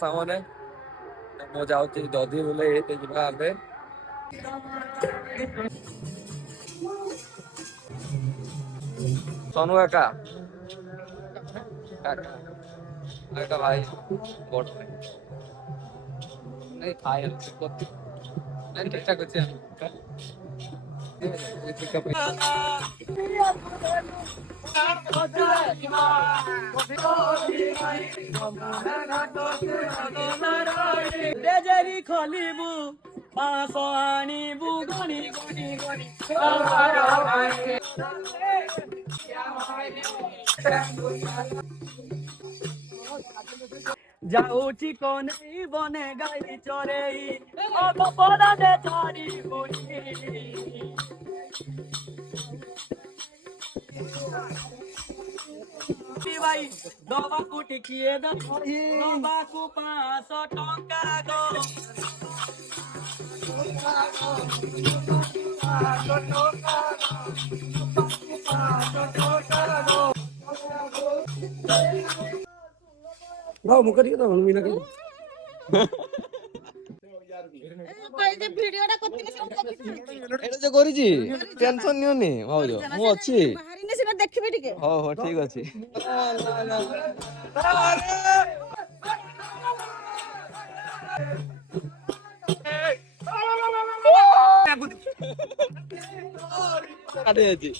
ସାଙ୍ଗମାନେ ମୁଁ ଯାଉଛି ଯଦି ବୋଲେ ଏଇତେ ଯିବା ଆମେ सोनू काका काका काका भाई गोट नहीं खाए नहीं ठीक ठाक अच्छे डेजरी खोलिबु बाँस आनिबु गनी गनी गनी जाऊठी कोने बने गाई चोरेई अब पराने चारी बुनी भाई दवा को टिकिए दवा को 500 टंका गो मुकर मीना टेंशन नियोनी भाउज मु अछि देखिबे टिके हो हो ठीक अछि अरे जी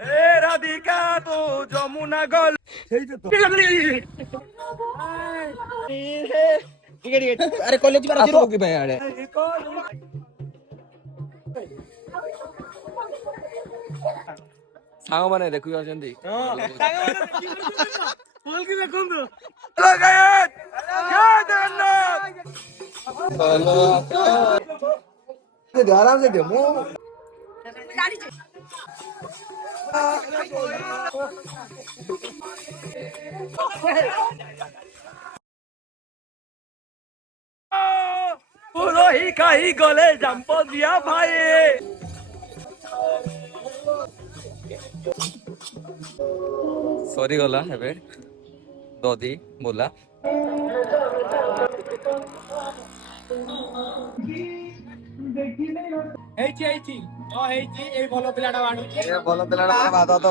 ए राधिका तो जमुना गल अरे कॉलेज पर आसो कि भाई आड़े सांग माने देखु आछंती बोल के देखंतु हेलो गाइस जय जगन्नाथ आराम से दे मु पुरोही कहीं गले जंप दिया भाई सॉरी गला हेबे ददी बोला ହେଇଛି ହେଇଛି ହଁ ହେଇଛି ଏଇ ଭଲ ପିଲାଟା ବାଣୁଛି ଏ ଭଲ ପିଲାଟା ଭାତ ତ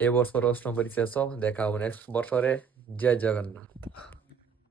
ए वर्ष रोशन परिशेष देखा नेक्स्ट वर्ष रे जय जगन्नाथ।